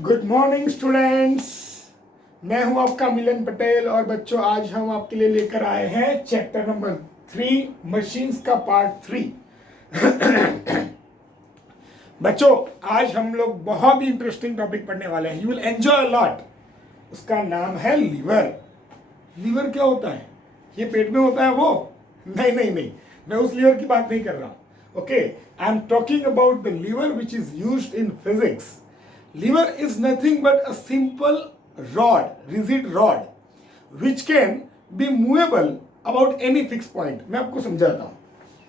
Good morning students. मैं हूं आपका मिलन पटेल और बच्चों आज हम आपके लिए लेकर आए हैं चैप्टर नंबर 3 मशीन्स का पार्ट 3। बच्चों आज हम लोग बहुत ही इंटरेस्टिंग टॉपिक पढ़ने वाले हैं। You will enjoy lot. उसका नाम है लीवर। लीवर क्या होता है? ये पेट में होता है वो? नहीं नहीं नहीं, मैं उस लीवर की बात नहीं कर रहा हूं। Okay, I am talking about the lever which is used in physics. Lever is nothing but a simple rod, rigid rod, which can be movable about any fixed point. मैं आपको समझाता हूँ।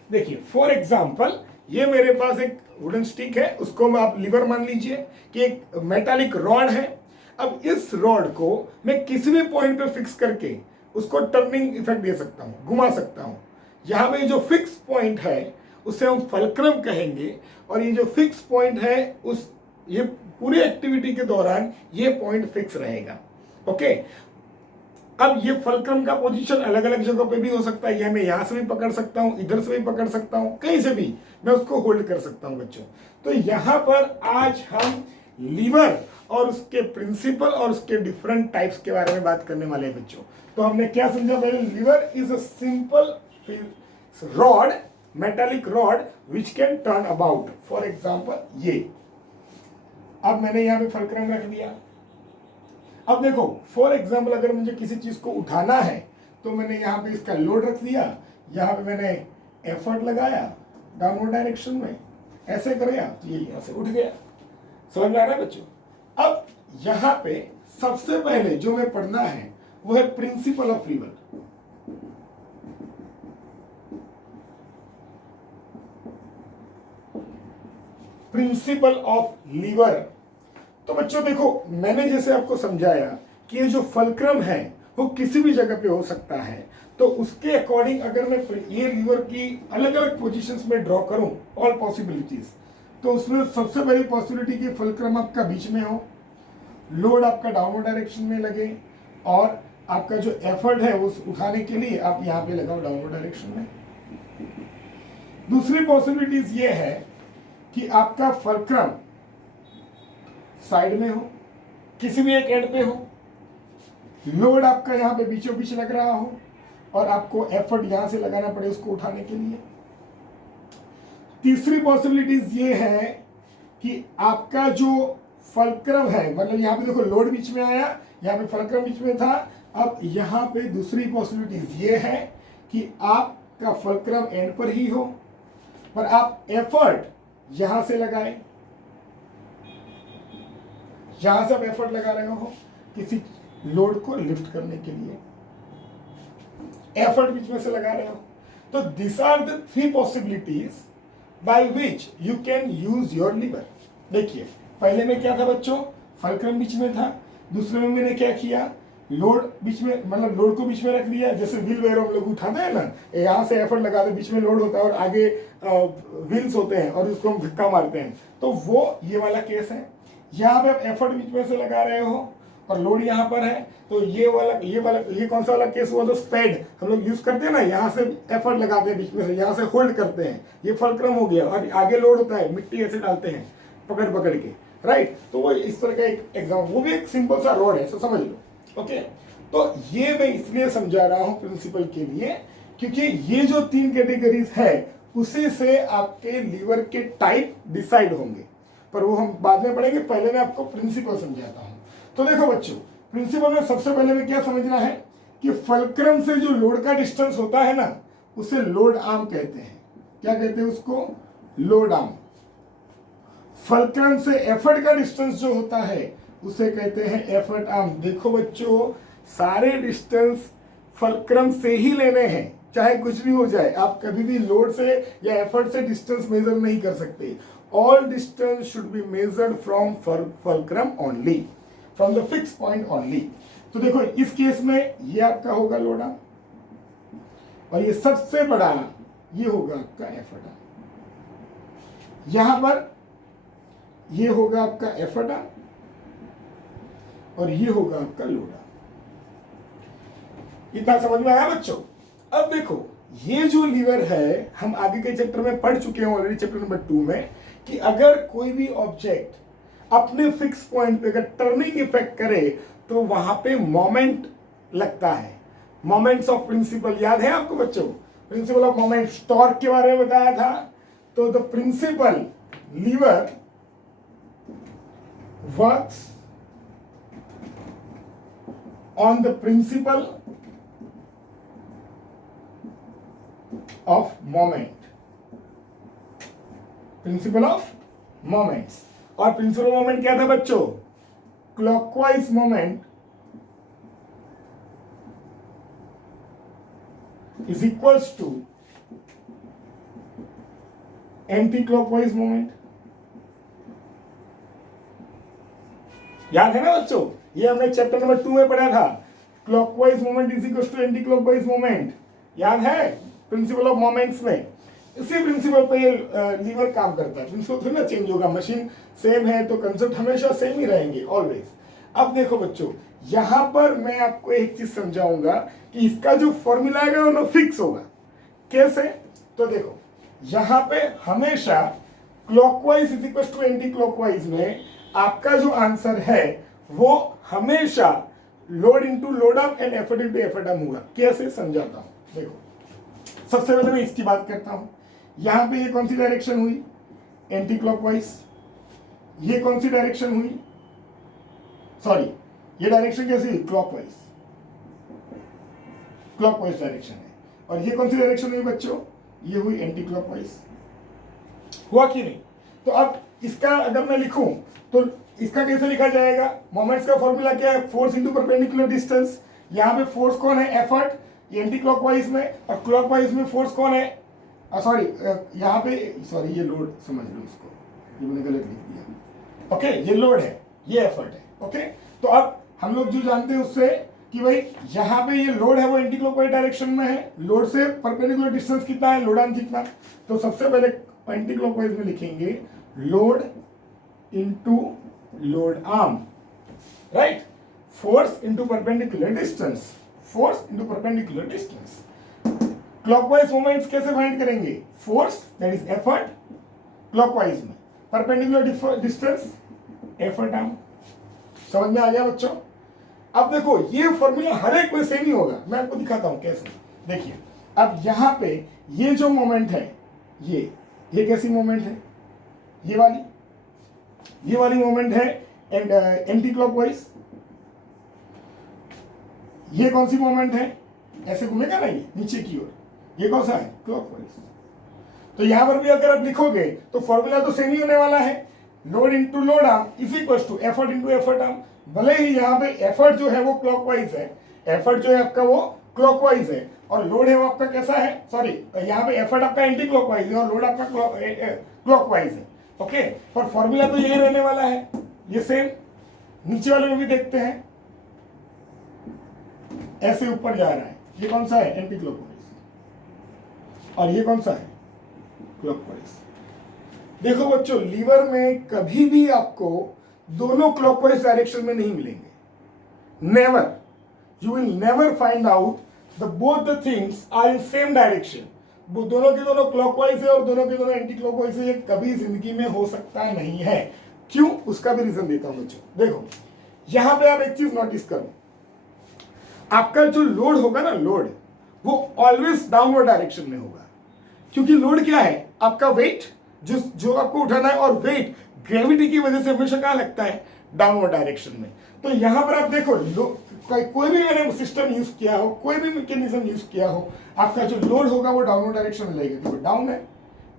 देखिए, फॉर एग्जाम्पल ये मेरे पास एक wooden stick है, उसको आप लीवर मान लीजिए कि एक मेटालिक रॉड है। अब इस रॉड को मैं किसी भी पॉइंट पे फिक्स करके उसको टर्निंग इफेक्ट दे सकता हूँ, घुमा सकता हूँ। यहाँ पे जो फिक्स पॉइंट है उसे हम फल्क्रम कहेंगे, और ये जो फिक्स पॉइंट है उस ये पूरी एक्टिविटी के दौरान ये पॉइंट फिक्स रहेगा। ओके, अब ये फल्क्रम का पोजीशन अलग अलग जगहों पे भी हो सकता है। मैं यहां से भी पकड़ सकता हूं, इधर से भी पकड़ सकता हूं, कहीं से भी मैं उसको होल्ड कर सकता हूं बच्चों। तो यहां पर आज हम लीवर और उसके प्रिंसिपल और उसके डिफरेंट टाइप्स के बारे में बात करने वाले हैं बच्चों। तो हमने क्या समझा पहले? Lever is a simple rod, metallic rod which can turn about. For example ये अब मैंने यहां पे फल्क्रम रख दिया। अब देखो, फॉर एग्जाम्पल अगर मुझे किसी चीज को उठाना है तो मैंने यहां पे इसका लोड रख दिया, यहां पे मैंने एफर्ट लगाया डाउनवर्ड डायरेक्शन में, ऐसे करेगा तो ये यहां से उठ गया। समझ में आ रहा है बच्चों? अब यहां पे सबसे पहले जो मैं पढ़ना है वो है principle of lever. Principle of lever. तो बच्चों देखो, मैंने जैसे आपको समझाया कि ये जो फल्क्रम है वो किसी भी जगह पे हो सकता है। तो उसके अकॉर्डिंग अगर मैं ये लीवर की अलग अलग पोजीशंस में ड्रॉ करूं, ऑल पॉसिबिलिटीज, तो उसमें सबसे पहली पॉसिबिलिटी कि फल्क्रम आपका बीच में हो, लोड आपका डाउनवर्ड डायरेक्शन में लगे, और आपका जो एफर्ट है वो उठाने के लिए आप यहाँ पे लगाओ डाउनवर्ड डायरेक्शन में। दूसरी पॉसिबिलिटीज ये है कि आपका फल्क्रम साइड में हो, किसी भी एक एंड पे हो, लोड आपका यहां पे बीचों बीच लग रहा हो, और आपको एफर्ट यहां से लगाना पड़े उसको उठाने के लिए। तीसरी पॉसिबिलिटीज ये है कि आपका जो फल्क्रम है, मतलब यहां पे देखो लोड बीच में आया, यहां पे फल्क्रम बीच में था। अब यहां पे दूसरी पॉसिबिलिटीज ये है कि आपका फल्क्रम एंड पर ही हो, पर आप एफर्ट यहां से लगाए, यहां से आप एफर्ट लगा रहे हो किसी लोड को लिफ्ट करने के लिए, एफर्ट बीच में से लगा रहे हो। तो this are the three possibilities by which you can use your lever. देखिए, पहले में क्या था बच्चों? फल्क्रम बीच में था। दूसरे में मैंने क्या किया? लोड बीच में, मतलब लोड को बीच में रख दिया। जैसे व्हील वेयर हम लोग उठाते हैं ना, यहाँ से एफर्ट लगाते, बीच में लोड होता है और आगे व्हील्स होते हैं और उसको हम धक्का मारते हैं, तो वो ये वाला केस है। यहाँ पे आप एफर्ट बीच में से लगा रहे हो और लोड यहाँ पर है, तो ये कौन सा वाला केस हुआ? तो स्पेड हम लोग यूज करते हैं ना, यहाँ से एफर्ट लगाते हैं बीच में से, यहाँ से होल्ड करते हैं, ये फल्क्रम हो गया। और आगे लोड होता है, मिट्टी ऐसे डालते हैं पकड़ पकड़ के, राइट? तो वो इस तरह का एक एग्जाम्पल, वो भी एक सिंपल सा रॉड है, सो समझ लो। ओके, तो ये मैं इसलिए समझा रहा हूं प्रिंसिपल के लिए क्योंकि ये जो तीन कैटेगरीज है उसी से आपके लीवर के टाइप डिसाइड होंगे, पर वो हम बाद में पढ़ेंगे। पहले मैं आपको प्रिंसिपल समझाता हूं। तो देखो बच्चों, प्रिंसिपल में सबसे पहले में क्या समझना है कि फल्क्रम से जो लोड का डिस्टेंस होता है ना, उसे लोड आर्म कहते हैं। क्या कहते हैं उसको? Load arm. फल्क्रम से एफर्ट का डिस्टेंस जो होता है उसे कहते हैं एफर्ट आर्म। देखो बच्चों, सारे डिस्टेंस फल्क्रम से ही लेने हैं, चाहे कुछ भी हो जाए। आप कभी भी लोड से या एफर्ट से डिस्टेंस मेजर नहीं कर सकते। All distance should be measured from fulcrum only, from the fix point only. तो देखो, इस केस में ये आपका होगा लोड आर्म, और ये सबसे बड़ा ये होगा आपका एफर्ट आर्म। यहां पर ये होगा आपका एफर्ट आर्म और ये होगा आपका लोड आर्म। इतना समझ में आया बच्चों? अब देखो, ये जो लीवर है हम आगे के चैप्टर में पढ़ चुके हैं ऑलरेडी, चैप्टर नंबर 2 में, कि अगर कोई भी ऑब्जेक्ट अपने फिक्स पॉइंट पे अगर टर्निंग इफेक्ट करे तो वहां पे मोमेंट लगता है। मोमेंट्स ऑफ प्रिंसिपल याद है आपको बच्चों? प्रिंसिपल ऑफ मोमेंट टॉर्क के बारे में बताया था। तो the principle lever works on the principle of moment, principle of moments. और प्रिंसिपल ऑफ मोमेंट क्या था बच्चों? Clockwise moment is equals to anti clockwise moment. याद है ना बच्चों? ये हमने चैप्टर नंबर 2 में पढ़ा था। Clockwise moment is equal to anti clockwise moment, याद है? प्रिंसिपल ऑफ मोमेंट्स में इसी प्रिंसिपल पे ये लीवर काम करता है। प्रिंसिपल थोड़ी ना चेंज होगा, मशीन सेम है तो कंसेप्ट हमेशा सेम ही रहेंगे ऑलवेज। अब देखो बच्चों, यहां पर मैं आपको एक चीज समझाऊंगा कि इसका जो फॉर्मूला है वो फिक्स होगा। कैसे? तो देखो यहां पे हमेशा clockwise is equal to anti clockwise में आपका जो आंसर है वो हमेशा load into load up and effort into effort up होगा। कैसे समझाता हूं, देखो सबसे पहले मैं इसकी बात करता हूं। यहां पे ये कौन सी डायरेक्शन हुई? Anti clockwise. ये कौन सी डायरेक्शन हुई? सॉरी, ये डायरेक्शन कैसी हुई? क्लॉकवाइज, क्लॉकवाइज डायरेक्शन है। और ये कौन सी डायरेक्शन हुई बच्चों? ये हुई एंटी क्लॉकवाइज। हुआ कि नहीं? तो अब इसका अगर मैं लिखूं तो इसका कैसे लिखा जाएगा? मोमेंट्स का फॉर्मूला क्या है? Force into perpendicular distance. यहां पे फोर्स कौन है? एफर्ट। ये एंटी क्लॉकवाइज में, और क्लॉकवाइज में फोर्स कौन है? सॉरी, यहाँ पे सॉरी ये लोड समझ लो इसको, ये मैंने गलत लिख दिया। ओके, ये लोड है, ये एफर्ट है। ओके, तो अब हम लोग जो जानते हैं उससे कि भाई यहाँ पे ये लोड है वो एंटी क्लॉकवाइज डायरेक्शन में है। लोड से परपेंडिकुलर डिस्टेंस कितना है? लोड आर्म कितना? तो सबसे पहले एंटी क्लॉकवाइज में लिखेंगे load into load arm, right? Force into perpendicular distance, force into perpendicular distance. Clockwise moments कैसे फाइंड करेंगे? Force that is effort clockwise में, परपेंडिकुलर डिस्टेंस एफर्ट आर्म। समझ में आ गया बच्चों? अब देखो ये फॉर्मूला हर एक में सेम ही होगा। मैं आपको दिखाता हूं कैसे। देखिए अब यहां पे ये जो मोमेंट है ये कैसी मोमेंट है? ये वाली मोमेंट है एंटी क्लॉकवाइज। ये कौन सी मोमेंट है? ऐसे घूमेगा ना ये नीचे की ओर। ये कौन सा है? क्लॉकवाइज। तो यहां पर भी अगर आप लिखोगे तो फॉर्मूला तो सेम ही होने वाला है। Load into load arm is equal to effort into effort arm. भले ही यहाँ पे एफर्ट जो है वो क्लॉकवाइज है, एफर्ट जो है आपका वो क्लॉकवाइज है, और लोड है वो आपका कैसा है? सॉरी, यहाँ पे एफर्ट आपका एंटी क्लॉकवाइज है और लोड आपका क्लॉकवाइज है। ओके, पर फॉर्मूला तो यही रहने वाला है, ये सेम। नीचे वाले में भी देखते हैं, ऐसे ऊपर जा रहा है। ये कौन सा है? Anti clockwise. और ये कौन सा है? क्लॉकवाइज। देखो बच्चों, लीवर में कभी भी आपको दोनों क्लॉकवाइज डायरेक्शन में नहीं मिलेंगे। Never, you will never find out the both the things are in same direction. वो दोनों के दोनों क्लॉकवाइज है और दोनों के दोनों एंटी क्लॉकवाइज है। ये कभी जिंदगी में हो सकता नहीं है। क्यों? उसका भी रीजन देता हूं बच्चों। देखो यहां पे आप एक चीज नोटिस करो, आपका जो लोड होगा ना, लोड वो ऑलवेज डाउनवर्ड डायरेक्शन में होगा। क्योंकि लोड क्या है? आपका वेट जो आपको उठाना है, और वेट ग्रेविटी की वजह से हमेशा कहां लगता है? डाउनवर्ड डायरेक्शन में। तो यहां पर आप देखो कोई भी मैंने सिस्टम यूज किया हो, कोई भी मैकेनिज्म यूज किया हो, आपका जो लोड होगा वो डाउनवर्ड डायरेक्शन में लगेगा। तो डाउन है,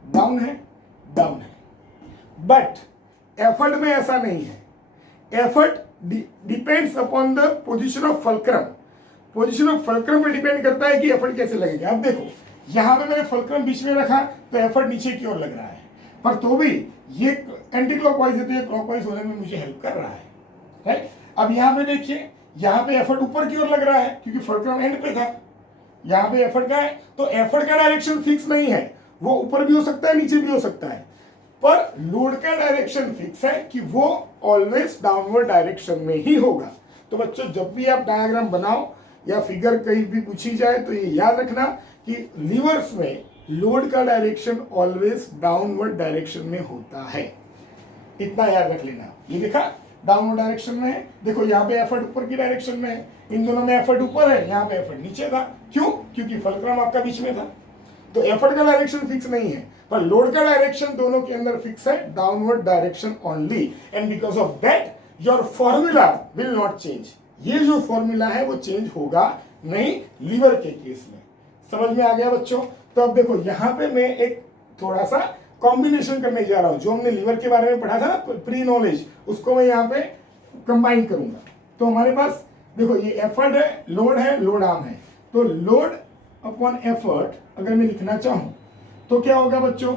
डाउन है, डाउन है। बट एफर्ट में ऐसा नहीं है। Effort depends upon the position of fulcrum. Position of fulcrum पे डिपेंड करता है कि एफर्ट कैसे लगेगा। अब देखो यहां पे मैंने फल्क्रम बीच में रखा तो एफर्ट नीचे की ओर लग रहा है, पर तो भी ये एंटी क्लॉकवाइज है तो ये क्लॉकवाइज होने में मुझे हेल्प कर रहा है, राइट? अब यहां पे देखिए, यहां पे एफर्ट ऊपर की ओर लग रहा है क्योंकि फल्क्रम एंड पे था। यहां पे एफर्ट का है, तो एफर्ट का डायरेक्शन फिक्स नहीं है, वो ऊपर भी हो सकता है नीचे भी हो सकता है। पर लोड का डायरेक्शन फिक्स है कि वो ऑलवेज डाउनवर्ड डायरेक्शन में ही होगा। तो बच्चों जब भी आप डायग्राम बनाओ या फिगर कहीं भी पूछी जाए तो ये याद रखना कि लीवर्स में लोड का डायरेक्शन ऑलवेज डाउनवर्ड डायरेक्शन में होता है। इतना याद रख लेना। ये देखा डाउनवर्ड डायरेक्शन में है, देखो यहाँ पे एफर्ट ऊपर की डायरेक्शन में है, इन दोनों में एफर्ट ऊपर है, यहाँ पे एफर्ट नीचे था। क्यों? क्योंकि फलक्रम आपका बीच में था। तो एफर्ट का डायरेक्शन फिक्स नहीं है, पर लोड का डायरेक्शन दोनों के अंदर फिक्स है, downward direction only, and because of that your formula will not change. ये जो फॉर्मूला है वो चेंज होगा नहीं लीवर के केस में। समझ में आ गया बच्चों? तो अब देखो यहाँ पे मैं एक थोड़ा सा कॉम्बिनेशन करने जा रहा हूं, जो हमने लीवर के बारे में पढ़ा था ना प्री नॉलेज, उसको मैं यहाँ पे कंबाइन करूंगा। तो हमारे पास देखो ये एफर्ट है, लोड आर्म है, तो लोड अपॉन एफर्ट अगर मैं लिखना चाहूं तो क्या होगा बच्चों?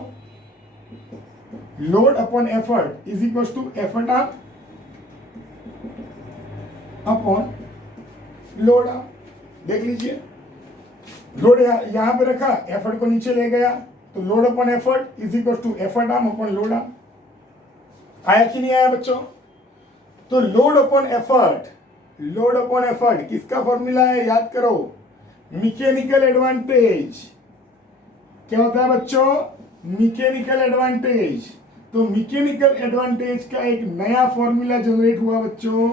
Load upon effort is equal to effort arm upon load arm. देख लीजिए, लोड यहां पे रखा, एफर्ट को नीचे ले गया, तो load upon effort is equal to effort arm upon load arm. आया कि नहीं आया बच्चों? तो लोड अपॉन एफर्ट किसका फॉर्मूला है? याद करो, मैकेनिकल एडवांटेज। क्या होता है बच्चों? Mechanical advantage. तो मैकेनिकल एडवांटेज का एक नया फॉर्मूला जनरेट हुआ बच्चों,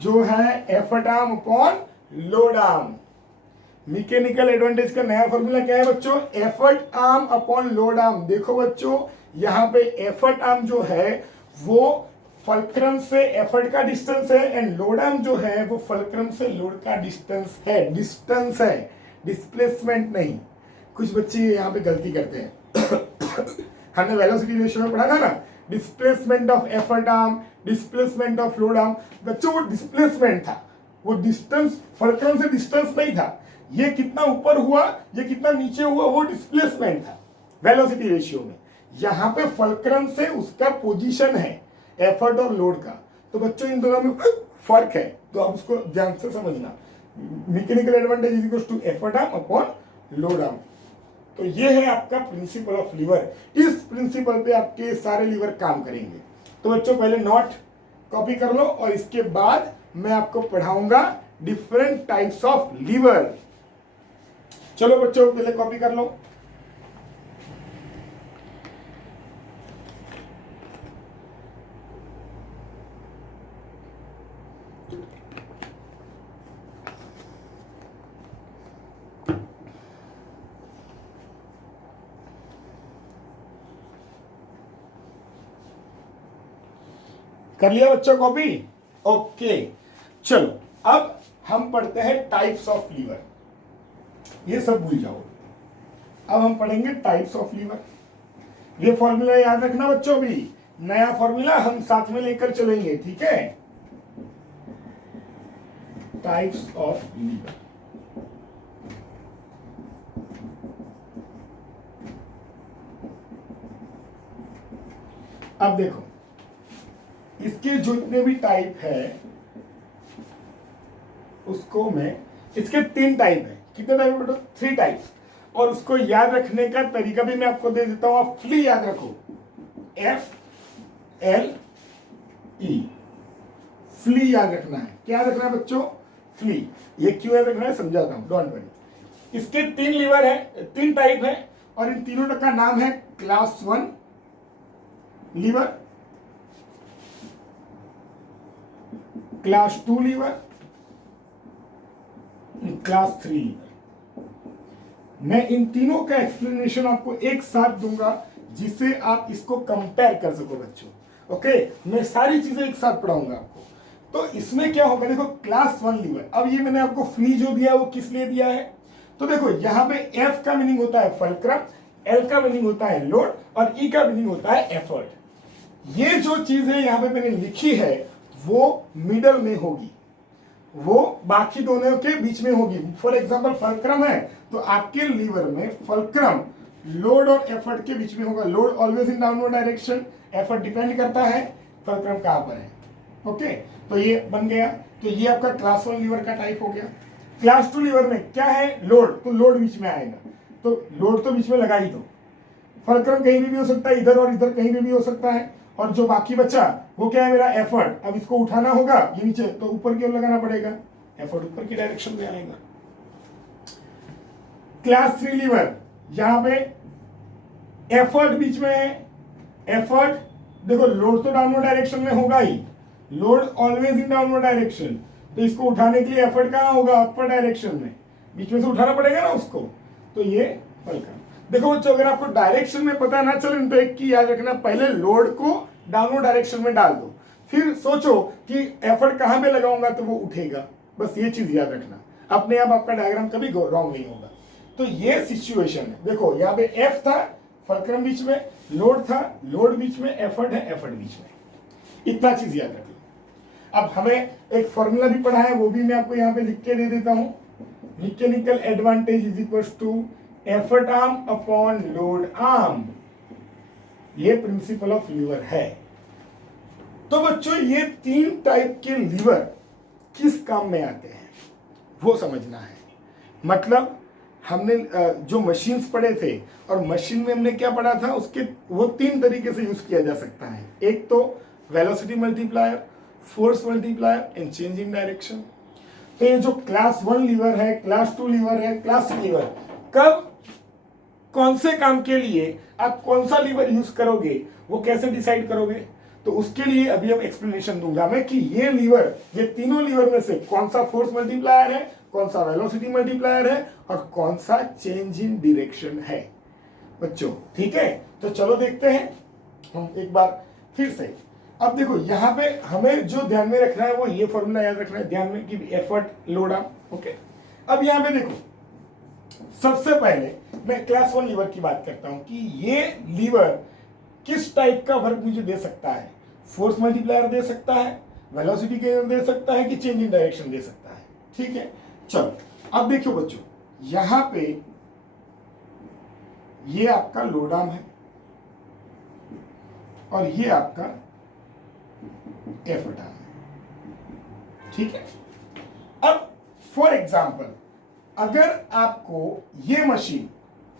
जो है effort arm upon load arm. Mechanical advantage का नया फॉर्मूला क्या है बच्चों? Effort arm upon load arm. देखो बच्चों, यहां पे एफर्ट आर्म जो है वो फलक्रम से एफर्ट का डिस्टेंस है, एंड लोड आर्म जो है वो फलक्रम से लोड का डिस्टेंस है, डिस्प्लेसमेंट नहीं। कुछ बच्चे यहाँ पे गलती करते हैं हमने वेलोसिटी रेशियो में पढ़ा था ना, displacement of effort arm, displacement of load arm. बच्चों वो डिस्प्लेसमेंट था, वो डिस्टेंस फलक्रम से डिस्टेंस नहीं था। ये कितना ऊपर हुआ, ये कितना नीचे हुआ, वो डिस्प्लेसमेंट था वेलोसिटी रेशियो में। यहाँ पे फलक्रम से उसका पोजीशन है, एफर्ट और लोड का। तो बच्चों इन दोनों में फर्क है, तो आप उसको ध्यान से समझना। Mechanical advantage is equal to effort arm upon load arm. तो ये है आपका प्रिंसिपल ऑफ लीवर। इस प्रिंसिपल पे आपके सारे लीवर काम करेंगे। तो बच्चों पहले नोट कॉपी कर लो, और इसके बाद मैं आपको पढ़ाऊंगा डिफरेंट टाइप्स ऑफ लीवर। चलो बच्चों पहले कॉपी कर लो। कर लिया बच्चों कॉपी? ओके, चलो अब हम पढ़ते हैं टाइप्स ऑफ लीवर। ये सब भूल जाओ, अब हम पढ़ेंगे टाइप्स ऑफ लीवर। ये फॉर्मूला याद रखना बच्चों, भी नया फॉर्मूला हम साथ में लेकर चलेंगे, ठीक है? Types of lever. अब देखो, इसके जितने भी टाइप है उसको मैं, इसके 3 टाइप है। कितने टाइप है बेटा? 3 टाइप। और उसको याद रखने का तरीका भी मैं आपको दे देता हूं, आप फ्ली याद रखो, FLE, फ्ली याद रखना है। क्या रखना है बच्चों? फ्ली। ये क्यों याद रखना है समझाता हूं, डोंट वरी। इसके 3 लीवर है, 3 टाइप है, और इन तीनों का नाम है class 1 lever, class 2 lever, class 3 lever. मैं इन तीनों का एक्सप्लेनेशन आपको एक साथ दूंगा, जिससे आप इसको कंपेयर कर सको बच्चों। ओके, मैं सारी चीजें एक साथ पढ़ाऊंगा आपको। तो इसमें क्या होगा, देखो क्लास 1 लीवर। अब ये मैंने आपको फ्ली जो दिया है वो किस लिए दिया है? तो देखो यहाँ पे F का मीनिंग होता है फलक्रम, L का मीनिंग होता है लोड, और E का मीनिंग होता है एफर्ट। ये जो चीज है यहाँ पे मैंने लिखी है वो मिडल में होगी, वो बाकी दोनों के बीच में होगी। फॉर एग्जाम्पल फलक्रम है तो आपके लीवर में फलक्रम लोड और एफर्ट के बीच में होगा। Load always in downward direction, effort depend करता है फलक्रम कहां पर है। ओके, तो ये बन गया। तो ये आपका क्लास 1 लीवर का टाइप हो गया। क्लास 2 लीवर में क्या है? लोड, तो लोड बीच में आएगा, तो लोड तो बीच में लगा ही दो। फलक्रम कहीं भी हो सकता है, इधर और इधर कहीं भी हो सकता है। और जो बाकी बचा वो क्या है? मेरा एफर्ट। अब इसको उठाना होगा, ये नीचे, तो ऊपर की ओर लगाना पड़ेगा, एफर्ट ऊपर की डायरेक्शन में आएगा। क्लास 3 लीवर, यहां पे एफर्ट बीच में है, एफर्ट देखो लोड तो डाउनवर्ड डायरेक्शन में होगा ही, load always in downward direction, तो इसको उठाने के लिए एफर्ट कहाँ होगा, अपर डायरेक्शन में, बीच में से उठाना पड़ेगा ना उसको, तो ये फलक्रम। देखो बच्चों अगर आपको डायरेक्शन में पता ना चले तो एक की याद रखना, पहले लोड को डाउनवर्ड डायरेक्शन में डाल दो, फिर सोचो कि एफर्ट कहां पे लगाऊंगा तो वो उठेगा, बस ये चीज याद रखना, अपने आप आपका डायग्राम कभी रॉन्ग नहीं होगा। तो ये सिचुएशन है, देखो यहाँ पे एफ था, फलक्रम बीच में, लोड था, लोड बीच में, एफर्ट है, एफर्ट बीच में, इतना चीज याद रख लो। अब हमें एक फॉर्मूला भी पढ़ा है, वो भी मैं आपको यहाँ पे लिख के दे देता हूं, mechanical advantage is equal to effort arm upon load arm, ये प्रिंसिपल ऑफ लीवर है। तो बच्चों ये 3 टाइप के लीवर किस काम में आते हैं वो समझना है। मतलब हमने जो मशीन्स पढ़े थे और मशीन में हमने क्या पढ़ा था, उसके वो 3 तरीके से यूज किया जा सकता है। एक तो velocity multiplier, force multiplier and change in direction. तो ये जो क्लास 1 लीवर है, क्लास 2 लीवर है, क्लास 3 लीवर, कब कौन से काम के लिए आप कौन सा लीवर यूज करोगे वो कैसे डिसाइड करोगे, तो उसके लिए अभी हम एक्सप्लेनेशन दूंगा मैं कि ये लीवर, ये तीनों लीवर में से कौन सा फोर्स मल्टीप्लायर है, कौन सा वेलोसिटी मल्टीप्लायर है और कौन सा चेंज इन डायरेक्शन है बच्चों। ठीक है, तो चलो देखते हैं हम एक बार फिर से। अब देखो यहाँ पे हमें जो ध्यान में रखना है वो ये फॉर्मूला याद रखना है ध्यान में कि एफर्ट लोड आर्म। ओके, अब यहाँ पे देखो सबसे पहले मैं क्लास 1 लीवर की बात करता हूं कि ये लीवर किस टाइप का वर्क मुझे दे सकता है, फोर्स मल्टीप्लायर दे सकता है, वेलोसिटी गेनर दे सकता है कि चेंज इन डायरेक्शन दे सकता है। ठीक है, चलो अब देखियो बच्चों, यहां पे ये आपका लोड आर्म है और ये आपका एफर्ट आर्म है। ठीक है, अब फॉर एग्जांपल अगर आपको ये मशीन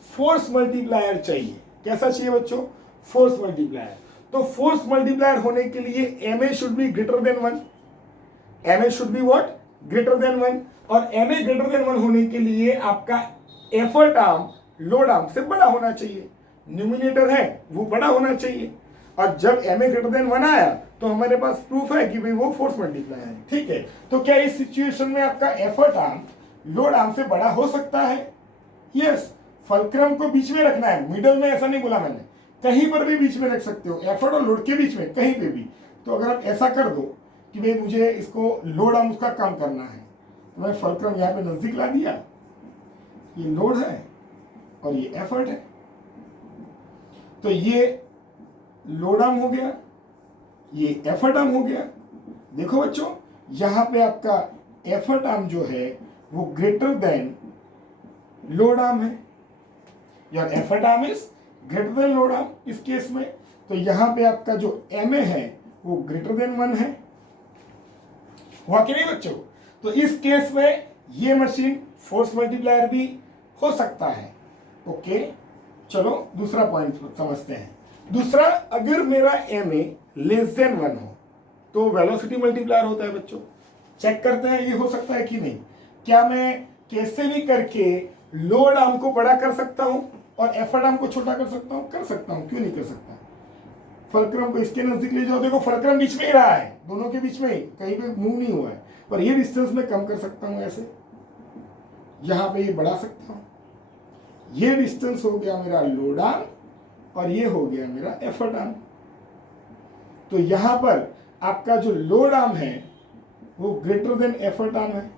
फोर्स मल्टीप्लायर चाहिए, कैसा चाहिए बच्चों, फोर्स मल्टीप्लायर, तो फोर्स मल्टीप्लायर होने के लिए M A should be greater than 1, M A should be what, greater than 1, और एम ए ग्रेटर देन 1 होने के लिए आपका एफर्ट आर्म लोड आर्म से बड़ा होना चाहिए, न्यूमिनेटर है वो बड़ा होना चाहिए, और जब एम ए ग्रेटर देन 1 आया तो हमारे पास प्रूफ है कि भाई वो फोर्स मल्टीप्लायर है। ठीक है, तो क्या इस सिचुएशन में आपका एफर्ट आर्म लोड आर्म से बड़ा हो सकता है? यस, फलक्रम को बीच में रखना है, मिडल में ऐसा नहीं बोला मैंने, कहीं पर भी बीच में रख सकते हो, एफर्ट और लोड के बीच में कहीं पे भी। तो अगर आप ऐसा कर दो कि भाई मुझे इसको लोड आर्म उसका काम करना है, तो मैं फलक्रम यहाँ पे नजदीक ला दिया, ये लोड है और ये एफर्ट है, तो ये लोड आर्म हो गया, ये एफर्ट आर्म हो गया। देखो बच्चों यहाँ पे आपका एफर्ट आर्म जो है वो ग्रेटर देन लोड आर्म है, your effort arm is greater than load arm इस केस में। तो यहां पे आपका जो एम ए है वो ग्रेटर देन 1 है, हुआ कि नहीं बच्चों? तो इस केस में ये मशीन फोर्स मल्टीप्लायर भी हो सकता है। ओके, चलो दूसरा पॉइंट समझते हैं। दूसरा, अगर मेरा एम ए लेस देन 1 हो तो वेलोसिटी मल्टीप्लायर होता है बच्चों, चेक करते हैं ये हो सकता है कि नहीं। क्या मैं कैसे भी करके लोड आर्म को बड़ा कर सकता हूं और एफर्ट आर्म को छोटा कर सकता हूं? कर सकता हूं, क्यों नहीं कर सकता। फलक्रम को इसके नजदीक ले जाओ, देखो फलक्रम बीच में ही रहा है, दोनों के बीच में ही, कहीं पे मूव नहीं हुआ है, और ये डिस्टेंस में कम कर सकता हूं ऐसे, यहां पे ये बढ़ा सकता हूं। ये डिस्टेंस हो गया मेरा लोड आर्म और ये हो गया मेरा एफर्ट आर्म। तो यहां पर आपका जो लोड आर्म है वो ग्रेटर देन एफर्ट आर्म है,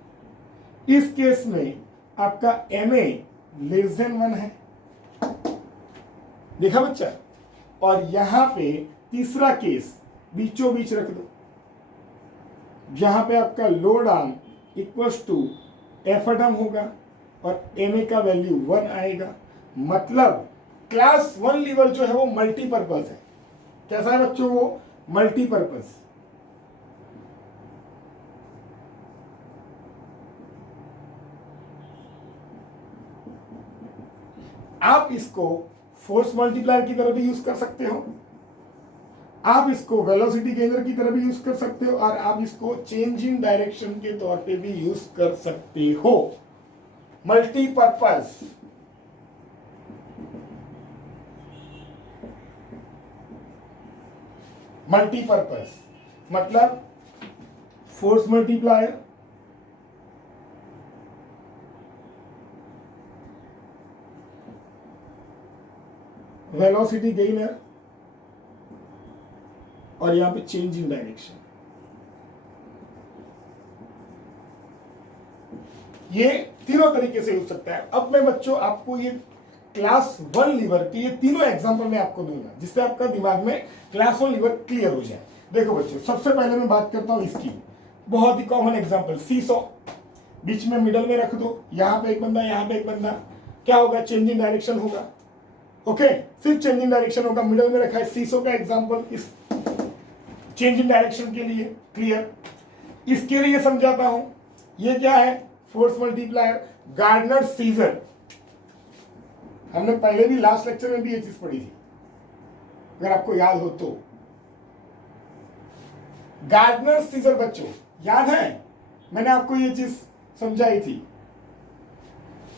इस केस में आपका एम ए लेस देन 1 है, देखा बच्चा। और यहां पे तीसरा केस बीचों बीच रख दो, जहां पे आपका load arm equals to effort arm होगा और एम ए का वैल्यू 1 आएगा। मतलब क्लास 1 लीवर जो है वो मल्टीपर्पज है। कैसा है बच्चों? वो मल्टीपर्पज। आप इसको फोर्स मल्टीप्लायर की तरह भी यूज कर सकते हो, आप इसको वेलोसिटी गेनर की तरह भी यूज कर सकते हो, और आप इसको चेंज इन डायरेक्शन के तौर पे भी यूज कर सकते हो। मल्टीपर्पज। मल्टीपर्पज मतलब फोर्स मल्टीप्लायर, वेलोसिटी गेनर और यहां पे चेंज इन डायरेक्शन। ये तीनों तरीके से हो सकता है। अब मैं बच्चों आपको ये क्लास 1 लीवर के ये तीनों एग्जांपल मैं आपको दूंगा जिससे आपका दिमाग में क्लास 1 लीवर क्लियर हो जाए। देखो बच्चों, सबसे पहले मैं बात करता हूं इसकी, बहुत ही कॉमन एग्जांपल, सीसॉ। बीच में मिडल में रख दो, यहां पे एक बंदा, यहां पे एक बंदा, क्या होगा? चेंज इन डायरेक्शन होगा। ओके, सिर्फ चेंज इन डायरेक्शन होगा। मिडल में रखा है सीसॉ का एग्जांपल इस चेंज इन डायरेक्शन के लिए। क्लियर? इसके लिए समझाता हूं, ये क्या है? Force multiplier, gardener scissor. हमने पहले भी लास्ट लेक्चर में भी ये चीज पढ़ी थी, अगर आपको याद हो तो। गार्डनर सीजर बच्चों याद है, मैंने आपको ये चीज समझाई थी।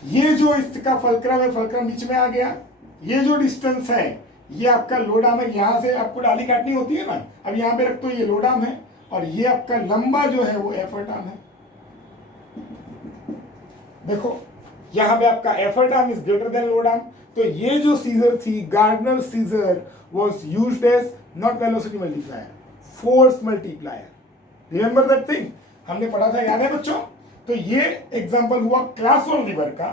ये जो इसका फलक्रम है, फलक्रम बीच में आ गया। ये जो डिस्टेंस है ये आपका लोड आर्म है। यहां से आपको डाली काटनी होती है ना, अब यहां पे रख तो ये लोड आर्म है, और ये आपका लंबा जो है वो एफर्ट आर्म है। देखो यहां पे आपका effort arm is greater than load arm. तो ये जो सीजर थी, gardener scissor, was used as not velocity multiplier, force multiplier. Remember that thing, हमने पढ़ा था, याद है बच्चों? तो ये एग्जांपल हुआ क्लास 1 लीवर का,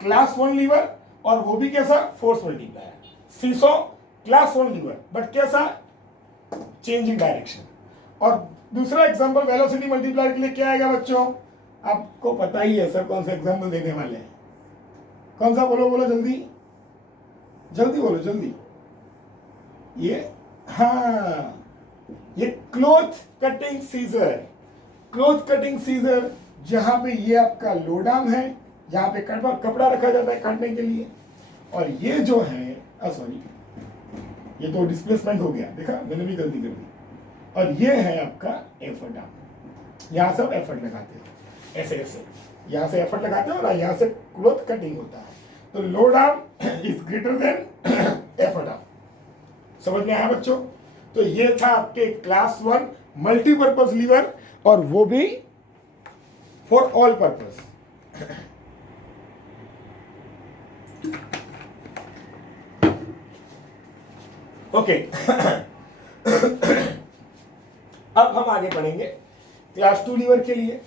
क्लास 1 लीवर, और वो भी कैसा? Force multiplier. Seesaw class 1 lever, but कैसा? Change in direction. और दूसरा एग्जांपल वेलोसिटी मल्टीप्लायर के लिए क्या आएगा बच्चों? आपको पता ही है सर कौन सा एग्जांपल देने वाले हैं। कौन सा? बोलो बोलो जल्दी, जल्दी बोलो जल्दी। ये, हाँ, ये cloth cutting scissor. Cloth cutting scissor, जहां पे ये आपका लोड आर्म है, यहाँ पे कपड़ा रखा जाता है काटने के लिए, और ये जो है, सॉरी, ये तो डिस्प्लेसमेंट हो गया, देखा मैंने भी गलती कर दी। और ये है आपका एफर्ट आर्म। यहां सब एफर्ट लगाते हैं, ऐसे ऐसे यहां से एफर्ट लगाते हैं और यहां से क्लॉथ कटिंग होता है। तो load arm is greater then effort arm. समझ में आया बच्चों? तो ये था आपके क्लास 1 मल्टीपर्पज लीवर, और वो भी फॉर ऑल पर्पज। ओके अब हम आगे बढ़ेंगे क्लास 2 लीवर के लिए।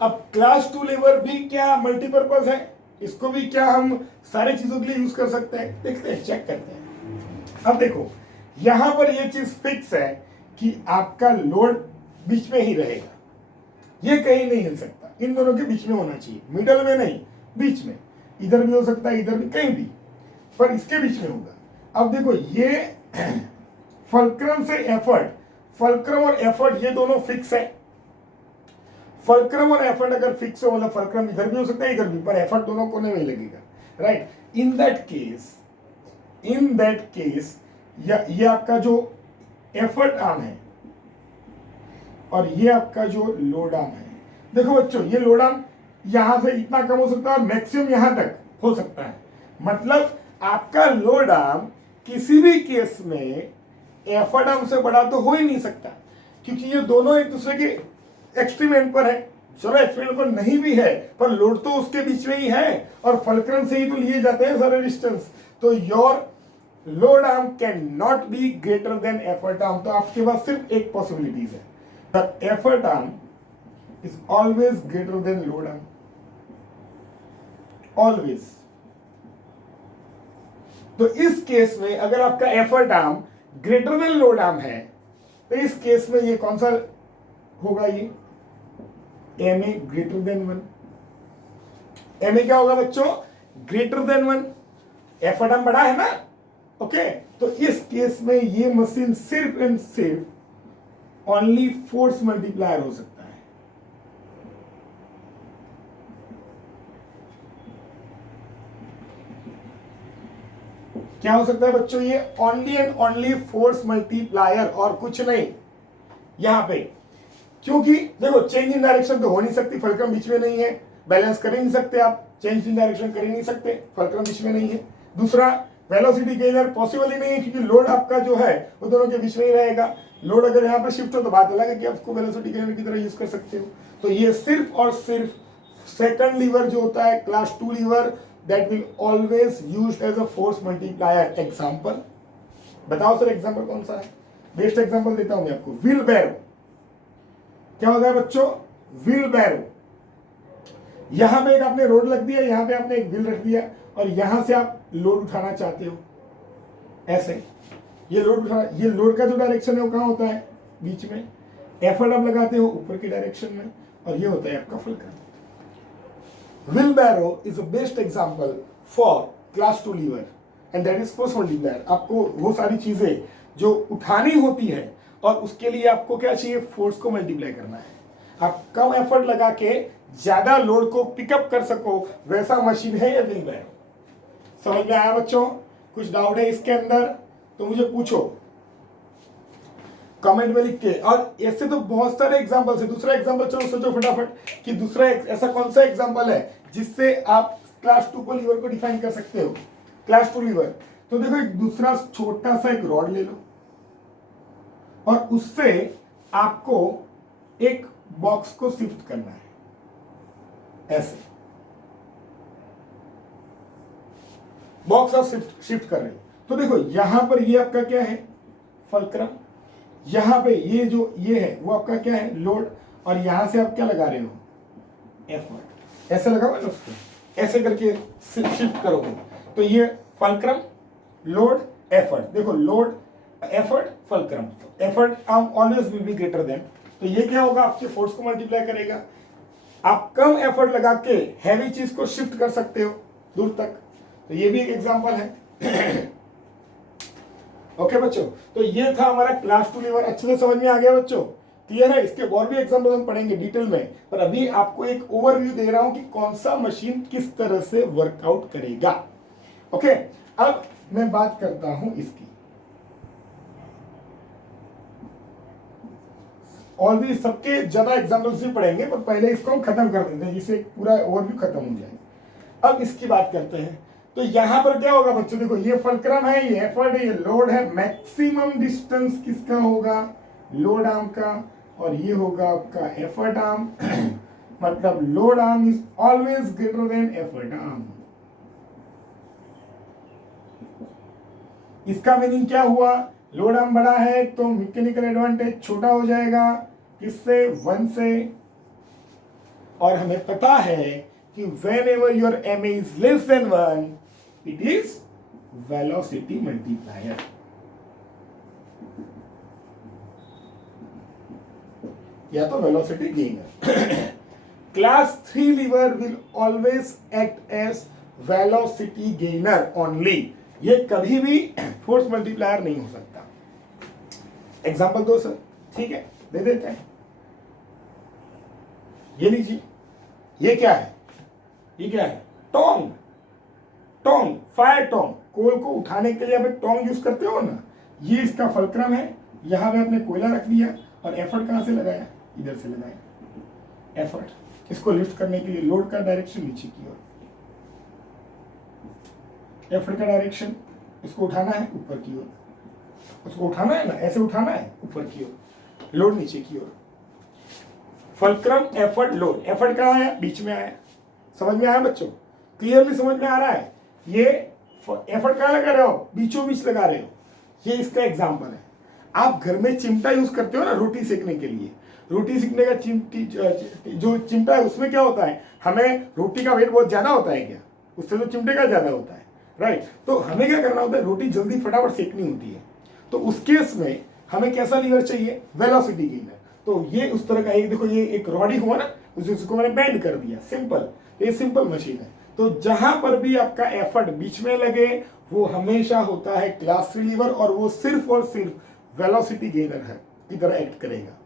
अब क्लास 2 लीवर भी क्या मल्टीपर्पज है? इसको भी क्या हम सारी चीजों के लिए यूज कर सकते हैं? देखते हैं, चेक करते हैं। अब देखो यहां पर ये चीज फिक्स है कि आपका लोड बीच में ही रहेगा, ये कहीं नहीं हिल सकता। इन दोनों के बीच में होना चाहिए, मिडल में नहीं, बीच में। इधर भी हो सकता है, इधर भी, कहीं भी, पर इसके बीच में होगा। अब देखो ये फलक्रम से एफर्ट, फलक्रम और एफर्ट ये दोनों फिक्स है। फलक्रम और एफर्ट अगर फिक्स हो, मतलब फलक्रम इधर भी हो सकता है इधर भी, पर एफर्ट दोनों कोने में लगेगा, राइट? इन दैट केस ये आपका जो एफर्ट आर्म है और ये आपका जो लोड आर्म है, देखो बच्चों ये लोड आर्म यहां से इतना कम हो सकता है, मैक्सिमम यहां तक हो सकता है। मतलब आपका लोड आर्म किसी भी केस में एफर्ट आर्म से बड़ा तो हो ही नहीं सकता, क्योंकि ये दोनों एक दूसरे के एक्सट्रीम एंड पर है। चलो एक्सट्रीम पर नहीं भी है, पर लोड तो उसके बीच में ही है, और फलक्रम से ही तो लिए जाते हैं सारे डिस्टेंस। तो your load arm can not be greater then effort arm. तो आपके पास सिर्फ एक पॉसिबिलिटीज है, the effort arm is always greater than load arm, always. तो इस केस में अगर आपका effort arm greater than load arm है, तो इस केस में ये कौन सा होगा? ये MA ग्रेटर देन 1। MA क्या होगा बच्चों? Greater than 1। एफर्ट आर्म बड़ा है ना, ओके? तो इस केस में ये मशीन सिर्फ एंड सिर्फ ओनली फोर्स मल्टीप्लायर हो सकता है। क्या हो सकता है बच्चों? ये only and only force multiplier, और कुछ नहीं यहां पे। क्योंकि देखो चेंज इन डायरेक्शन तो हो नहीं सकती, फलक्रम बीच में नहीं है, बैलेंस कर ही नहीं सकते आप, चेंज इन डायरेक्शन कर ही नहीं सकते, फलक्रम बीच में नहीं है। दूसरा, वेलोसिटी गेनर पॉसिबल ही नहीं है, क्योंकि लोड आपका जो है वो दोनों के बीच में ही रहेगा। लोड अगर यहाँ पे शिफ्ट हो तो बात अलग है कि आप उसको वेलोसिटी गेनर की तरह यूज कर सकते हो। तो ये सिर्फ और सिर्फ सेकंड लीवर जो होता है class 2 lever, that will always used as a force multiplier. Example बताओ सर, एग्जांपल कौन सा है? बेस्ट एग्जांपल देता हूं मैं आपको, व्हील बैरो। क्या होता है बच्चों? व्हील बैरो। यहां पे एक आपने रोड रख दिया, यहां पे आपने एक व्हील रख दिया और यहां से आप लोड उठाना चाहते हो, ऐसे ये लोड उठा, ये लोड का जो डायरेक्शन है वो कहां होता है? बीच में। एफर्ट आप लगाते हो ऊपर की डायरेक्शन में, और ये होता है आपका fulcrum. Wheelbarrow is a best example for class 2 lever and that is force multiplier. आपको वो सारी चीजें जो उठानी होती है और उसके लिए आपको क्या चाहिए? फोर्स को मल्टीप्लाई करना है। आप कम एफर्ट लगा के ज्यादा लोड को पिकअप कर सको, वैसा मशीन है ये व्हील बैरो। समझ में आया बच्चों? कुछ डाउट है इसके अंदर तो मुझे पूछो कमेंट में लिख के। और ऐसे तो बहुत सारे एग्जांपल्स है। दूसरा एग्जांपल चलो सोचो फटाफट कि दूसरा ऐसा कौन सा एग्जांपल है जिससे आप क्लास 2 को लीवर को डिफाइन कर सकते हो। क्लास 2 लीवर तो देखो, एक दूसरा छोटा सा एक रॉड ले लो और उससे आपको एक बॉक्स को शिफ्ट करना है, ऐसे बॉक्स आप शिफ्ट कर रहे हो। तो देखो यहां पर ये आपका क्या है? फुलक्रम। यहां पे ये जो ये है वो आपका क्या है? लोड। और यहां से आप क्या लगा रहे हो? एफर्ट। ऐसे लगा हुआ ना उसको, ऐसे करके शिफ्ट करोगे तो ये फुलक्रम, लोड, एफर्ट। देखो load, effort, fulcrum. Effort arm always will be greater then, तो ये क्या होगा? आपके फोर्स को मल्टीप्लाई करेगा। आप कम एफर्ट लगा के हैवी चीज को शिफ्ट कर सकते हो दूर तक, तो ये भी एक एग्जांपल है। ओके बच्चों, तो ये था हमारा क्लास 2 लीवर। अच्छे से समझ में आ गया बच्चों? क्लियर है? इसके और भी एग्जांपल हम पढ़ेंगे डिटेल में, पर अभी आपको एक ओवरव्यू दे रहा हूं कि कौन सा मशीन किस तरह से वर्कआउट करेगा। ओके, अब मैं बात करता हूं इसकी। और भी सबके ज्यादा एग्जांपल्स भी पढ़ेंगे, पर पहले इसको हम खत्म कर देते हैं जिससे पूरा ओवरव्यू खत्म हो जाए। अब इसकी बात करते हैं। तो यहां पर क्या होगा बच्चों? देखो ये फुलक्रम है, ये एफर्ट है, ये लोड है। मैक्सिमम डिस्टेंस किसका होगा? लोड आर्म का। और ये होगा आपका एफर्ट आर्म। मतलब load arm is always greater than effort arm. इसका मीनिंग क्या हुआ? लोड आर्म बड़ा है तो मैकेनिकल एडवांटेज छोटा हो जाएगा, किससे? 1 से। और हमें पता है कि whenever your ma is less than 1, it is velocity multiplier. या तो velocity gainer. Class 3 lever will always act as velocity gainer only. ये कभी भी फोर्स मल्टीप्लायर नहीं हो सकता। एग्जाम्पल दो सर। ठीक है, दे देते हैं। ये लीजिए, ये क्या है? ये क्या है? टोंग। टोंग, फायर टोंग। कोल को उठाने के लिए आप एक टोंग यूज करते हो ना, ये इसका फुलक्रम है। यहां पे आपने कोयला रख दिया और एफर्ट कहां से लगाया? इधर से लगाया। एफर्ट इसको लिफ्ट करने के लिए, लोड का डायरेक्शन नीचे की ओर, एफर्ट का डायरेक्शन इसको उठाना है ऊपर की ओर, उसको उठाना है ना, ऐसे उठाना है ऊपर की ओर, लोड नीचे की ओर। Fulcrum, effort, load. एफर्ट कहां आया? बीच में आया। समझ में आया बच्चों? क्लियरली समझ में आ रहा है? ये एफर्ट कहां लगा रहे हो? बीचों बीच लगा रहे हो। ये इसका एग्जांपल है। आप घर में चिमटा यूज करते हो ना रोटी सेकने के लिए। रोटी सेकने का जो चिमटा है उसमें क्या होता है? हमें रोटी का वेट बहुत ज्यादा होता है क्या? उससे तो चिमटे का ज्यादा होता है, राइट? तो हमें क्या करना होता है? रोटी जल्दी फटाफट सेकनी होती है। तो उस केस में हमें कैसा लीवर चाहिए? Velocity gainer. तो ये उस तरह का एक, देखो ये एक रॉड ही हुआ ना, उसको मैंने बेंड कर दिया, सिंपल। ये सिंपल मशीन है। तो जहां पर भी आपका एफर्ट बीच में लगे वो हमेशा होता है क्लास 3 लीवर, और वो सिर्फ और सिर्फ वेलोसिटी गेनर है की तरह एक्ट करेगा।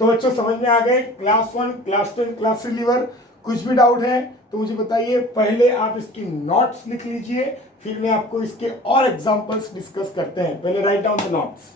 तो बच्चों समझ में आ गए क्लास 1, क्लास 2, क्लास 3 लीवर? कुछ भी डाउट है तो मुझे बताइए। पहले आप इसकी नोट्स लिख लीजिए, फिर मैं आपको इसके और एग्जांपल्स डिस्कस करते हैं। पहले write down the notes.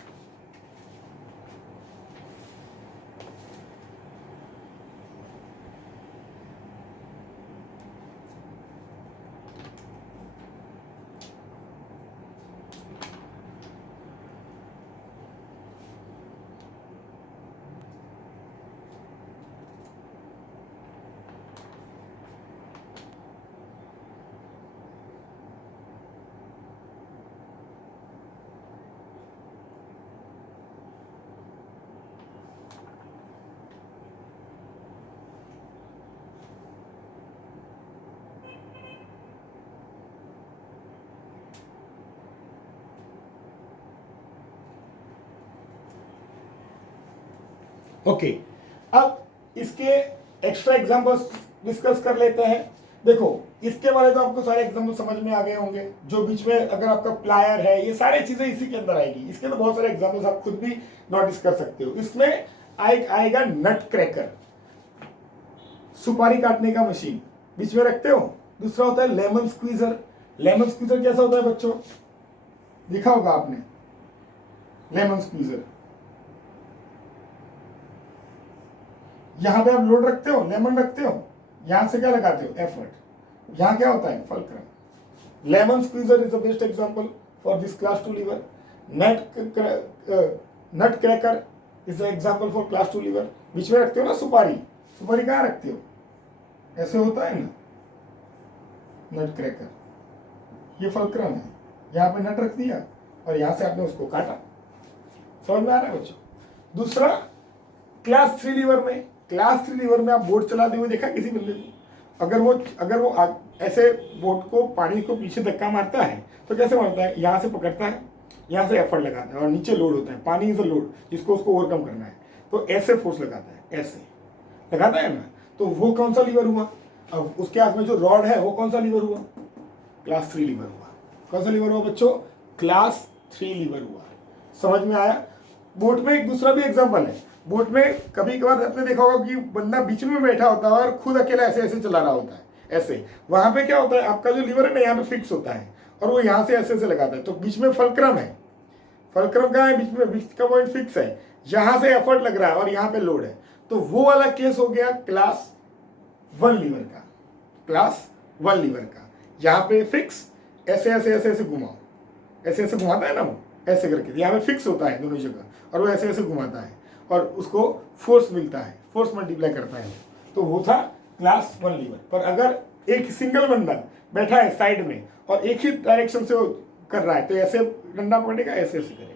Okay, अब इसके एक्स्ट्रा एग्जांपल्स डिस्कस कर लेते हैं। देखो इसके बारे तो आपको सारे एग्जांपल समझ में आ गए होंगे, जो बीच में अगर आपका प्लायर है, ये सारी चीजें इसी के अंदर आएगी। इसके तो बहुत सारे एग्जांपल्स आप खुद भी नोटिस कर सकते हो। इसमें आएगा नट क्रैकर, सुपारी काटने का मशीन बीच में रखते हो। दूसरा होता है लेमन स्क्वीजर। लेमन स्क्वीजर कैसा होता है बच्चों, देखा होगा आपने लेमन स्क्वीजर। यहां पे आप लोड रखते हो, लेमन रखते हो, यहां से क्या लगाते हो, एफर्ट। यहां क्या होता है, fulcrum. Lemon squeezer is the best example for this class 2 lever. Nut cracker is the example for class 2 lever. बीच में रखते हो ना सुपारी, सुपारी कहां रखते हो, ऐसे होता है ना नट क्रैकर, ये फल्क्रम है। यहां पे नट रख दिया और यहां से आपने उसको काटा। समझ में आ रहा है बच्चों। दूसरा क्लास 3 लीवर में, क्लास 3 लीवर में आप बोट चलाते हुए देखा किसी बंदे को, अगर वो ऐसे बोट को पानी को पीछे धक्का मारता है तो कैसे मारता है, यहाँ से पकड़ता है, यहाँ से एफर्ट लगाता है और नीचे लोड होता है, पानी इज अ लोड जिसको उसको ओवरकम करना है, तो ऐसे फोर्स लगाता है, ऐसे लगाता है ना, तो वो कौन सा लीवर हुआ। अब उसके हाथ में जो रॉड है वो कौन सा लीवर हुआ, क्लास 3 लीवर हुआ। कौन सा लीवर हुआ बच्चों, क्लास 3 लीवर हुआ। समझ में आया। बोट में एक दूसरा भी एग्जांपल है। बोट में कभी कभार आपने देखा होगा कि बंदा बीच में बैठा होता है और खुद अकेला ऐसे ऐसे चला रहा होता है, ऐसे। वहां पे क्या होता है, आपका जो लीवर है ना यहाँ पे फिक्स होता है और वो यहाँ से ऐसे ऐसे लगाता है, तो बीच में फल्क्रम है। फल्क्रम कहाँ है, बीच में, बीच का पॉइंट फिक्स है, यहाँ से एफर्ट लग रहा है और यहाँ पे लोड है। तो वो वाला केस हो गया क्लास 1 लीवर का, क्लास 1 लीवर का। यहाँ पे फिक्स, ऐसे ऐसे ऐसे ऐसे घुमाओ, ऐसे ऐसे घुमाता है ना वो, ऐसे करके यहाँ पे फिक्स होता है दोनों जगह और वो ऐसे ऐसे घुमाता है और उसको फोर्स मिलता है, फोर्स मल्टीप्लाई करता है। तो वो था क्लास 1 लीवर। पर अगर एक सिंगल बंदा बैठा है साइड में और एक ही डायरेक्शन से वो कर रहा है, तो ऐसे डंडा पकड़ेगा, ऐसे ऐसे करेगा,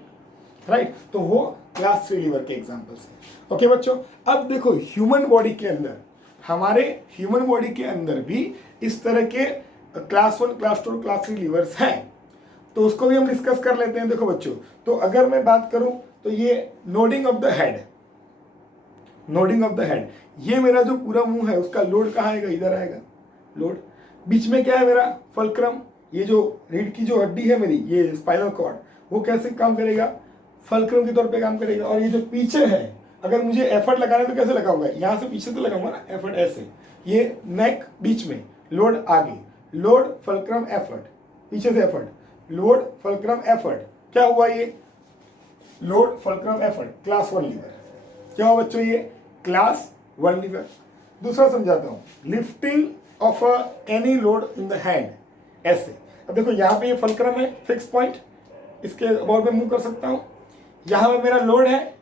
राइट। तो वो क्लास 3 लीवर के एग्जांपल्स हैं। ओके बच्चों, अब देखो ह्यूमन बॉडी के अंदर, हमारे ह्यूमन बॉडी के अंदर भी इस तरह के क्लास 1, क्लास 2, क्लास 3 लीवर्स हैं, तो उसको भी हम डिस्कस कर लेते हैं। देखो बच्चों, तो अगर मैं बात करूं तो ये nodding of the head, nodding of the head, ये मेरा जो पूरा मुंह है उसका लोड कहाँ आएगा, इधर आएगा लोड। बीच में क्या है मेरा, फल्क्रम। ये जो रीढ़ की जो हड्डी है मेरी, ये स्पाइनल कॉर्ड, वो कैसे काम करेगा, फल्क्रम के तौर पे काम करेगा। और ये जो पीछे है, अगर मुझे एफर्ट लगाना है तो कैसे लगाऊंगा, यहाँ से पीछे से लगाऊंगा ना एफर्ट, ऐसे। ये नेक बीच में, लोड आगे, लोड फल्क्रम एफर्ट, पीछे से एफर्ट, लोड फल्क्रम एफर्ट। क्या हुआ ये, load fulcrum effort, class 1 lever. क्या हुआ बच्चों, ये क्लास 1 लीवर। दूसरा समझाता हूं, lifting of any load in the hand, ऐसे। अब देखो यहाँ पे ये फल्क्रम है, फिक्स पॉइंट, इसके अबाउट में मूव कर सकता हूं। यहाँ पे मेरा लोड है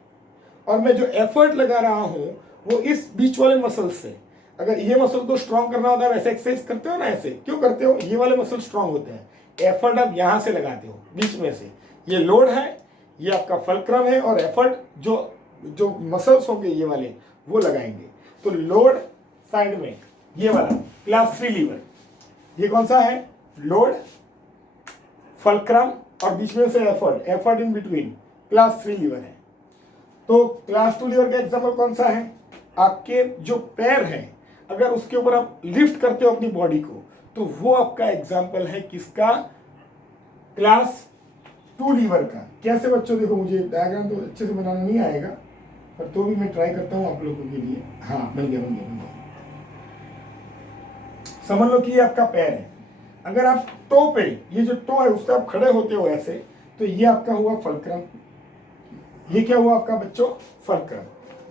और मैं जो एफर्ट लगा रहा हूं वो इस बीच वाले मसल से। अगर ये मसल को स्ट्रॉन्ग करना होता है, वैसे एक्सरसाइज करते हो ना, ऐसे क्यों करते हो, ये वाले मसल स्ट्रॉन्ग होते हैं। एफर्ट आप यहां से लगाते हो बीच में से, ये लोड है, ये आपका फल्क्रम है, और एफर्ट जो मसल्स होंगे ये वाले वो लगाएंगे। तो लोड साइड में ये वाला क्लास 3 लीवर, ये कौन सा है, लोड फल्क्रम और बीच में से effort, effort in between, class 3 lever है। तो क्लास 2 लीवर का एग्जांपल कौन सा है, आपके जो पैर हैं, अगर उसके ऊपर आप लिफ्ट करते हो अपनी बॉडी को, तो वो आपका एग्जांपल है किसका, क्लास 2 लीवर का। कैसे बच्चों, देखो मुझे डायग्राम तो अच्छे से बनाना नहीं आएगा, पर तो भी मैं ट्राई करता हूं आप लोगों के लिए। हाँ, बन गया बन गया बन गया। समझ लो कि ये आपका पैर है, अगर आप टो पे, ये जो टो है उससे आप खड़े होते हो ऐसे, तो ये आपका हुआ फल्क्रम। ये क्या हुआ आपका बच्चों, फल्क्रम।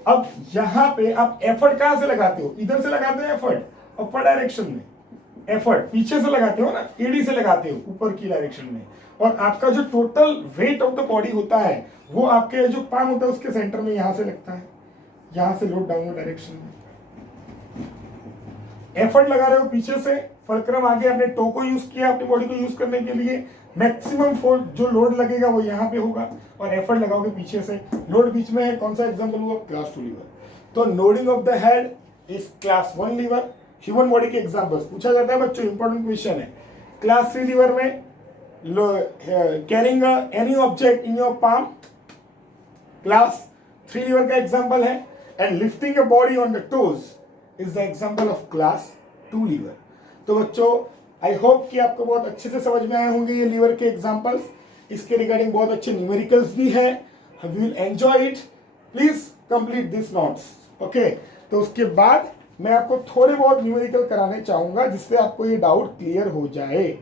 अब यहाँ पे आप एफर्ट कहां से लगाते हो, इधर से लगाते हो एफर्ट, अपर डायरेक्शन में। एफर्ट पीछे से लगाते हो ना, एडी से लगाते हो ऊपर की डायरेक्शन में। और आपका जो total weight of the body होता है वो आपके जो पाम होता है उसके सेंटर में यहां से लगता है, यहां से लोड डाउनवर्ड डायरेक्शन में। एफर्ट लगा रहे हो पीछे से, फल्क्रम आगे, आपने टो को यूज किया अपनी बॉडी को यूज करने के लिए। मैक्सिमम फोर्स जो लोड लगेगा वो यहाँ पे होगा, और एफर्ट लगाओगे पीछे से, लोड बीच में है। कौन सा एग्जांपल हुआ, क्लास 2 लीवर। तो nodding of the head is class 1 lever. Human body के एग्जांपल्स पूछा जाता है बच्चों, इंपॉर्टेंट क्वेश्चन है। क्लास 3 लीवर में carrying any object in your palm, class 3 lever का एग्जांपल है। And lifting a body on the toes is the example of class 2 lever. तो बच्चों आई होप कि आपको बहुत अच्छे से समझ में आए होंगे ये लीवर के एग्जाम्पल्स। इसके रिगार्डिंग बहुत अच्छे न्यूमेरिकल्स भी है, you will enjoy it. Please complete this notes, okay. तो उसके बाद मैं आपको थोड़े बहुत न्यूमेरिकल कराने चाहूंगा जिससे आपको ये डाउट क्लियर हो जाए।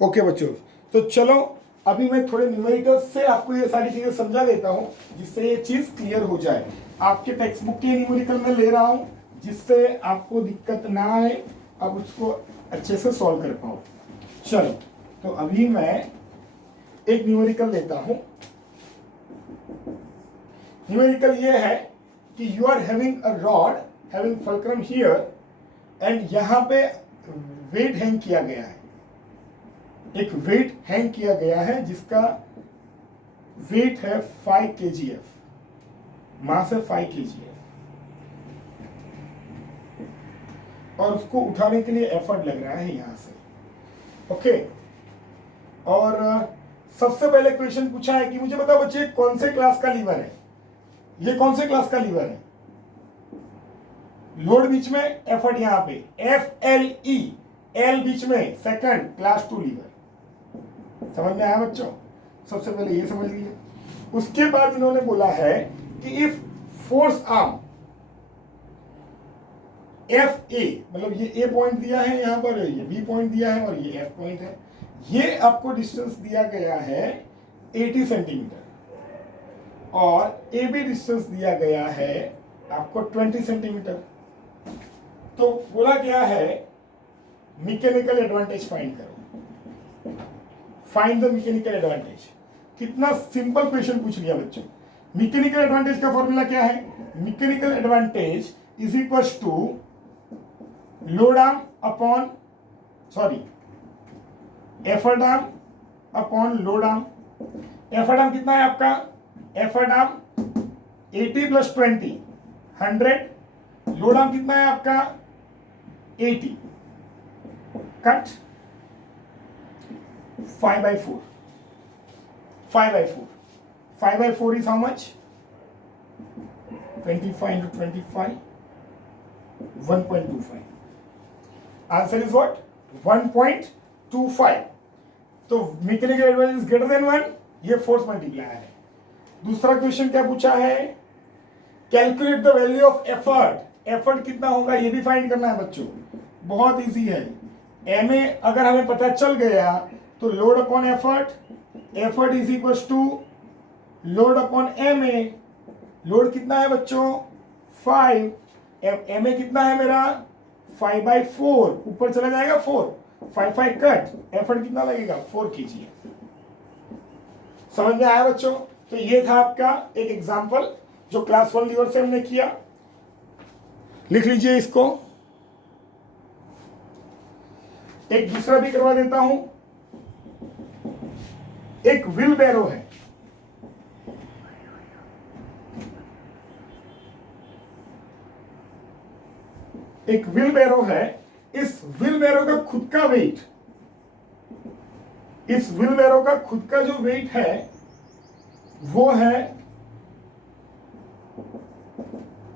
ओके बच्चों, तो चलो अभी मैं थोड़े न्यूमेरिकल्स से आपको ये सारी चीजें समझा देता हूँ जिससे ये चीज क्लियर हो जाए। आपके टेक्स्ट बुक के न्यूमेरिकल में ले रहा हूँ जिससे आपको दिक्कत ना आए, आप उसको अच्छे से सॉल्व कर पाओ। चलो, तो अभी मैं एक न्यूमेरिकल लेता हूँ। न्यूमेरिकल ये है कि you are having a rod having fulcrum here and यहाँ पे वेट हैंग किया गया है, एक वेट हैंग किया गया है जिसका वेट है 5 kgf, मास है 5 kgf, और उसको उठाने के लिए एफर्ट लग रहा है यहां से, ओके। और सबसे पहले क्वेश्चन पूछा है कि मुझे बताओ बच्चे कौन से क्लास का लीवर है, ये कौन से क्लास का लीवर है। लोड बीच में, एफर्ट यहां पे, FLE, एल बीच में, सेकंड क्लास 2 लीवर। समझ में आया बच्चों? सबसे पहले ये समझ लिए। उसके बाद इन्होंने बोला है कि इफ फोर्स आर्म FA, मतलब ये A पॉइंट दिया है यहां पर, ये B पॉइंट दिया है और ये F पॉइंट है, ये आपको डिस्टेंस दिया गया है 80 सेंटीमीटर और AB डिस्टेंस दिया गया है आपको 20 सेंटीमीटर। तो बोला गया है मैकेनिकल एडवांटेज फाइंड करो, फाइंड द मैकेनिकल एडवांटेज। कितना सिंपल क्वेश्चन पूछ लिया बच्चों। मैकेनिकल एडवांटेज का फॉर्मूला क्या है? Mechanical advantage is equal to load arm upon, sorry, effort arm upon load arm. Effort arm कितना है आपका? Effort arm 80 + 20 100। लोड आर्म कितना है आपका? 80 cut 5/4. 5/4. 5/4 is how much? 25 into 25, 1.25. Answer is what? 1.25. तो mechanical advantage is greater than 1, ये force multiplier है। दूसरा क्वेश्चन क्या पूछा है? Calculate the value of effort. Effort कितना होगा ये भी फाइंड करना है बच्चों, बहुत इजी है। MA अगर हमें पता चल गया तो load upon effort, effort is equal to load upon MA। Load कितना है बच्चों? 5, MA कितना है मेरा? 5/4, ऊपर चला जाएगा 4, 5 कट, एफर्ट कितना लगेगा? 4 kg। समझ में आया बच्चों? तो ये था आपका एक एग्जांपल जो क्लास 1 लीवर से हमने किया। लिख लीजिए इसको। एक दूसरा भी करवा देता हूं। एक व्हील बैरो है, एक व्हील बैरो है। इस व्हील बैरो का खुद का वेट, इस व्हील बैरो का खुद का जो वेट है वो है,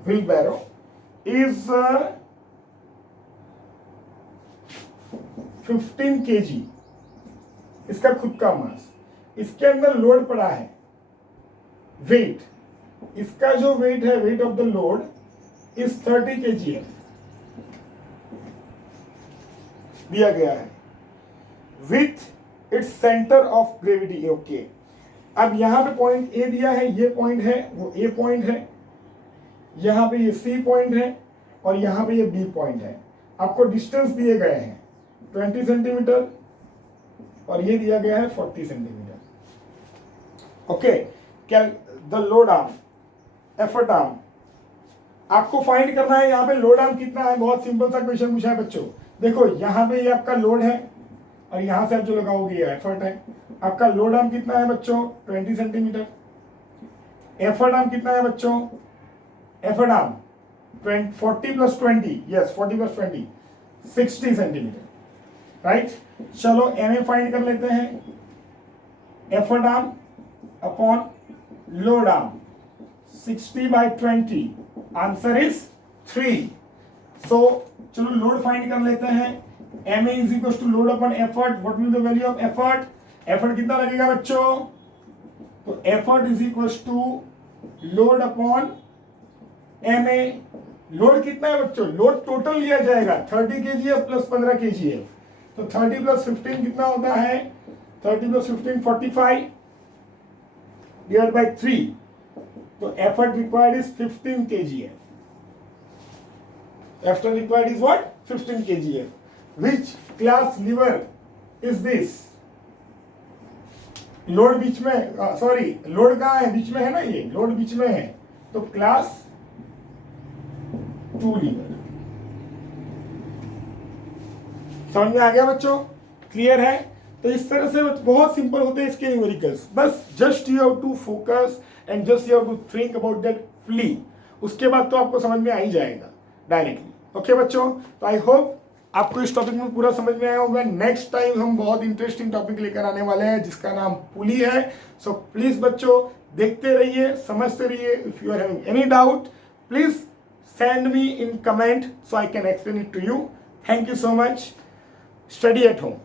व्हील बैरो इज 15 kg, इसका खुद का मास। इसके अंदर लोड पड़ा है, वेट, इसका जो वेट है, weight of the load is 30 kg दिया गया है with its centre of gravity. Okay, अब यहां पे पॉइंट ए दिया है, ये पॉइंट है, वो ए पॉइंट है, यहां पे ये सी पॉइंट है और यहां पे ये बी पॉइंट है। आपको डिस्टेंस दिए गए हैं 20 सेंटीमीटर और ये दिया गया है 40 सेंटीमीटर। ओके, क्या the load arm, effort arm आपको फाइंड करना है। यहाँ पे लोड आर्म कितना है, बहुत सिंपल सा क्वेश्चन पूछा है बच्चों। देखो यहाँ पे ये आपका लोड है और यहाँ से आप जो लगाओगे ये एफर्ट है। आपका लोड आर्म कितना है बच्चों? 20 सेंटीमीटर। एफर्ट आर्म कितना है बच्चों, effort arm 40 plus 20, yes 40 plus 20 60 centimetre, right. चलो एम ए फाइंड कर लेते हैं, effort arm upon load arm 60 by 20, answer is 3। So चलो लोड फाइंड कर लेते हैं, M A is equal to load upon effort, what will the value of effort, effort कितना लगेगा बच्चों, तो effort is equal to load upon M A. Load कितना है बच्चों, लोड टोटल लिया जाएगा 30 kgf प्लस 15 kgf, तो 30 प्लस 15 कितना होता है, 30 प्लस 15 45 डिवाइड बाय 3, तो effort required is 15 kgf, effort required is what 15 kgf। Which class lever is this, load बीच में, सॉरी लोड कहाँ है, बीच में है ना, ये लोड बीच में है, तो क्लास 2 लीवर। समझ में आ गया बच्चों, क्लियर है। तो इस तरह से बहुत सिंपल होते हैं इसके न्यूमेरिकल्स, बस just you have to focus and just you have to think about that fully, उसके बाद तो आपको समझ में आ ही जाएगा डायरेक्टली। ओके बच्चों, तो आई होप आपको इस टॉपिक में पूरा समझ में आया होगा। नेक्स्ट टाइम हम बहुत इंटरेस्टिंग टॉपिक लेकर आने वाले हैं जिसका नाम पुली है। सो प्लीज बच्चों देखते रहिए, समझते रहिए। If you are having any doubt please send me in comment so I can explain it to you. Thank you so much. Study at home.